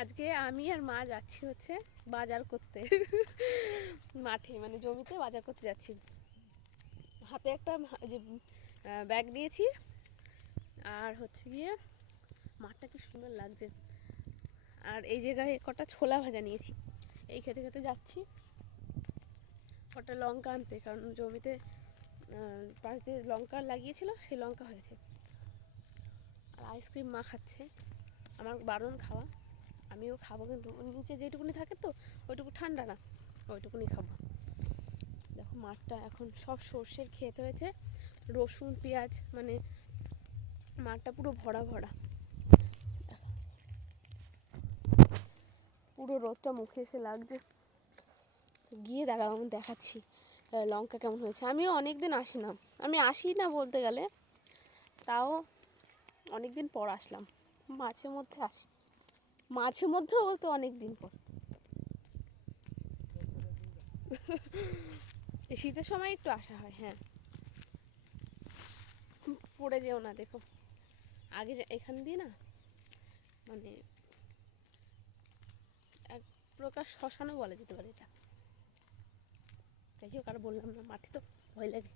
আজকে আমি আর মা যাচ্ছি হচ্ছে বাজার করতে মাঠে, মানে জমিতে বাজার করতে যাচ্ছি। হাতে একটা যে ব্যাগ নিয়েছি, আর হচ্ছে গিয়ে মাঠটা কি সুন্দর লাগছে। আর এই জায়গায় কটা ছোলা ভাজা নিয়েছি, এই খেতে খেতে যাচ্ছি। কটা লঙ্কা আনতে, কারণ জমিতে পাশ দিয়ে লঙ্কা লাগিয়েছিল, সেই লঙ্কা হয়েছে। আর আইসক্রিম মা খাচ্ছে, আমার বারণ খাওয়া, আমিও খাবো, কিন্তু নিচে যেটুকুনি থাকে তো ওইটুকু ঠান্ডা না, ওইটুকুনি খাবো। দেখো মাঠটা এখন সব সর্ষের ক্ষেত হয়েছে, রসুন পেঁয়াজ, মানে মাঠটা পুরো ভরা ভরা। পুরো রোদটা মুখে এসে লাগছে। গিয়ে দাঁড়াও, আমি দেখাচ্ছি লঙ্কা কেমন হয়েছে। আমিও অনেক দিন আসি না, আমি আসি না বলতে গেলে, তাও অনেক দিন পর আসলাম। মাঝে মধ্যে আসি, মাঝে মধ্যেও বলতে অনেক দিন পর। শীতের সময় একটু আসা হয়। হ্যাঁ, পড়ে যেও না, দেখো আগে এখান দিয়ে না, মানে এক প্রকার শ্মশানও বলা যেতে পারে এটা। যাই হোক, আর বললাম না, মাঠে তো ভয় লাগে।